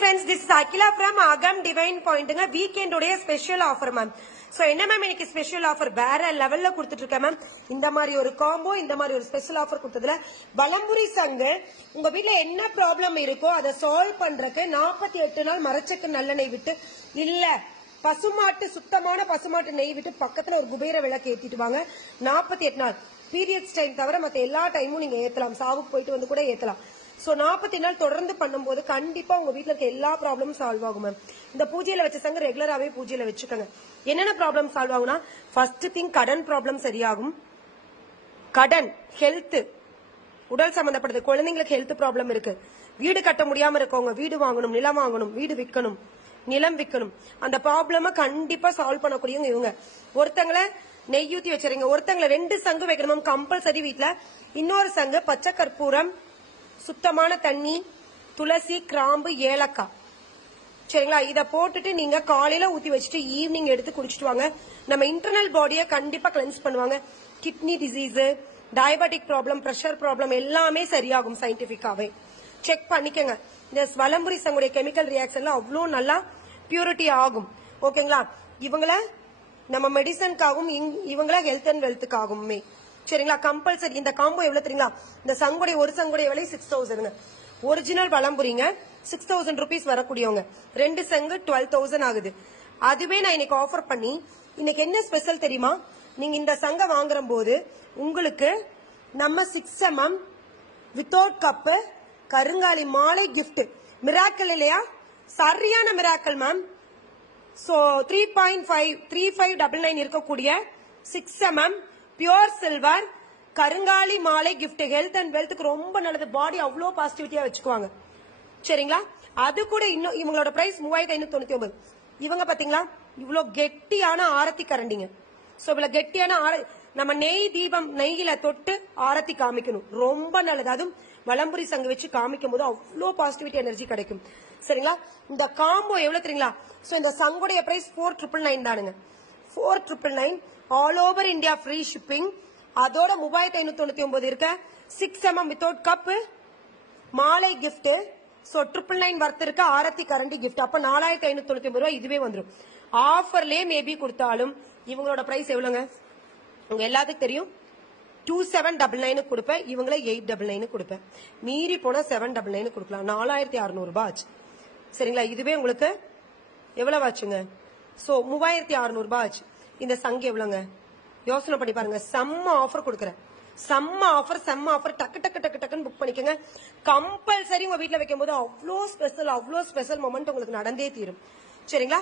friends, this is Akila from Agam Divine Point. Weekend uடைய special offer ma'am. So என்ன ma'am இன்னைக்கு special offer வேற லெவல்ல கொடுத்துட்டு இருக்கேன் மேம். இந்த மாதிரி ஒரு காம்போ, இந்த மாதிரி ஒரு ஸ்பெஷல் ஆஃபர் கொடுத்ததுல வலம்புரி சங்கு உங்க வீட்ல என்ன ப்ராப்ளம் இருக்கோ அதை சால்வ் பண்றதுக்கு 48 நாள் மரச்சக்கு நல்லெண்ணெய் விட்டு இல்ல பசுமாட்டு சுத்தமான பசுமாட்டு நெய் விட்டு பக்கத்துல ஒரு குபேர விளக்கு ஏத்திட்டு வாங்க. 48 நாள் பீரியட்ஸ் டைம் தவிர மத்த எல்லா டைமும் நீங்க ஏத்தலாம். சாவுக்கு போயிட்டு வந்து கூட ஏத்தலாம். சோ 40 நாள் தொடர்ந்து பண்ணும்போது கண்டிப்பா உங்க வீட்ல இருக்க எல்லா ப்ராப்ளமும் சால்வ் ஆகும் மேம். இந்த பூஜையில வச்ச சங்க ரெகுலராவே பூஜையில வச்சுக்கோங்க. என்னென்ன ப்ராப்ளம் சால்வ் ஆகும்னா ஃபர்ஸ்ட் திங் கடன் ப்ராப்ளம் சரியாகும். கடன், ஹெல்த், உடல் சம்பந்தப்பட்டது, குழந்தைங்களுக்கு ஹெல்த் ப்ராப்ளம் இருக்கு, வீடு கட்ட முடியாம இருக்கவங்க வீடு வாங்கணும், நிலம் வாங்கணும், வீடு விற்கணும், நிலம் விற்கணும், அந்த ப்ராப்ளம கண்டிப்பா சால்வ் பண்ணக்கூடியவங்க இவங்க. ஒருத்தங்களை நெய் ஊத்தி வச்சிருங்க, ஒருத்தங்களை 2 சங்கு வைக்கணும் கம்பல்சரி வீட்ல. இன்னொரு சங்கு பச்சை கற்பூரம், சுத்தமான தண்ணி, துளசி, கிராம்பு, ஏலக்காய், சரிங்களா? இத போட்டுட்டு நீங்க காலையில ஊத்தி வச்சுட்டு ஈவினிங் எடுத்து குடிச்சிட்டு வாங்க. நம்ம இன்டர்னல் பாடியை கண்டிப்பா கிளென்ஸ் பண்ணுவாங்க. Kidney disease, diabetic problem, pressure problem எல்லாமே சரியாகும். சயின்டிபிக்காவே செக் பண்ணிக்கங்க. இந்த வலம்புரி சங்குடைய கெமிக்கல் ரியாக்ஷன்ல அவ்வளோ நல்லா பியூரிட்டி ஆகும். ஓகேங்களா? இவங்கள நம்ம மெடிசனுக்காகவும் இவங்கள ஹெல்த் அண்ட் வெல்த்துக்காகுமே, சரிங்களா? கம்பல்சரி. இந்த காம்போ எவ்வளவு தெரியுங்களா? இந்த சங்குடைய ஒரு சங்குடைய விலை 6000. ஒரிஜினல் வலம்புரிங்க 6000 rupees வரக்கூடியவங்க. 2 சங்கு 12000 ஆகுது. அதுவே நான் இன்னைக்கு ஆஃபர் பண்ணி இன்னைக்கு என்ன ஸ்பெஷல் தெரியுமா? நீங்க இந்த சங்க வாங்குற போது உங்களுக்கு நம்ம 6 mm வித்தவுட் கப்பு கருங்காலி மாலை கிஃப்ட். மிராக்கல் இல்லையா? சரியான மிராக்கல் மேம். சோ 3.5 இருக்கக்கூடிய 6 mm பியூர் சில்வர் கருங்காலி மாலை கிஃப்ட். ஹெல்த் அண்ட் வெல்த்துக்கு ரொம்ப நல்லது. பாடி அவ்வளோ பாசிட்டிவிட்டியா வச்சுக்குவாங்க, சரிங்களா? அது கூட இன்னும் இவங்களோட பிரைஸ் 3599. இவங்க பாத்தீங்களா இவ்வளவு கெட்டியான ஆரத்தி கரண்டிங்க. சோ இவ்வளவு கெட்டியான நம்ம நெய் தீபம் நெய்யில தொட்டு ஆரத்தி காமிக்கணும், ரொம்ப நல்லது. அதுவும் வலம்புரி சங்கு வச்சு காமிக்கும் போது அவ்வளோ பாசிட்டிவிட்டி எனர்ஜி கிடைக்கும், சரிங்களா? இந்த காம்போ எவ்வளவு தெரியுங்களா? சோ இந்த சங்குடைய பிரைஸ் 4999 தானுங்க. 4999 all over India free shipping. அதோட 3599 இருக்க 6 mm வித்தவுட் கப் மாலை கிஃப்ட். சோ 999 வர்த் இருக்க ஆரத்தி கரண்டி கிஃப்ட். அப்ப 4599 ரூபாய் இதுவே வந்துடும். ஆஃபர்லயே மேபி கொடுத்தாலும் இவங்களோட பிரைஸ் எவ்வளவுங்க? உங்க எல்லாத்துக்கும் தெரியும். 2799 கொடுப்பேன், இவங்கள 899 கொடுப்பேன். மீறி போனா 799 கொடுக்கலாம். 4600 ரூபாய் ஆச்சு, சரிங்களா? இதுவே உங்களுக்கு எவ்வளவு ஆச்சுங்க? சோ 3600 ரூபாய் ஆச்சு. இந்த சங்கு எவ்வளவுங்க? யோசனை பண்ணி பாருங்க. செம்ம ஆஃபர் கொடுக்கறேன். செம்ம ஆஃபர். டக்கு டக்கு டக்கு டக்குன்னு புக் பண்ணிக்கோங்க. கம்பல்சரி உங்க வீட்டுல வைக்கும் போது அவ்வளோ ஸ்பெஷல் மொமெண்ட் உங்களுக்கு நடந்தே தீரும், சரிங்களா?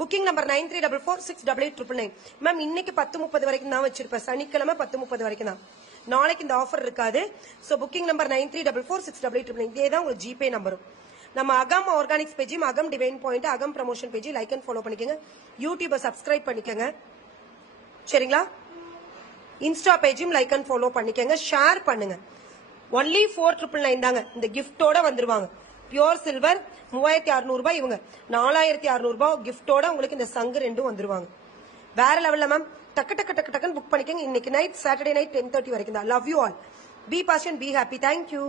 Booking number 9344688999. மேம் இன்னைக்கு 10:30 வரைக்கும் தான் வச்சிருப்பேன். சனிக்கிழமை 10:30 வரைக்கும் தான். நாளைக்கு இந்த ஆஃபர் இருக்காது. So booking number 9344688999. இதே தான் உங்க ஜிபே நம்பரும். நம்ம அகம் ஆர்கானிக்ஸ் பேஜும் அகம் டிவைன் பாயிண்ட் அகம் promotion page like and follow பண்ணிக்கோங்க. யூடியூபை சப்ஸ்கிரைப் பண்ணிக்கோங்க, சரிங்களா? இன்ஸ்டா பேஜும் லைக் அண்ட் ஃபாலோ பண்ணிக்கோங்க, ஷேர் பண்ணுங்க. ஒன்லி 4999 தாங்க. இந்த கிஃப்டோட வந்துருவாங்க. பியூர் சில்வர் 3600 ரூபாய், இவங்க 4600 ரூபாய் கிஃப்டோட உங்களுக்கு இந்த சங்கு 2 வந்துருவாங்க. வேற லெவல்ல மேம். டக்கு டக்கு டக்கு டக்குன்னு புக் பண்ணிக்கோங்க. இன்னைக்கு நைட் சாட்டர்டே நைட் 10:30 வரைக்கும் தான். Love you all. Be passion, be happy. Thank you.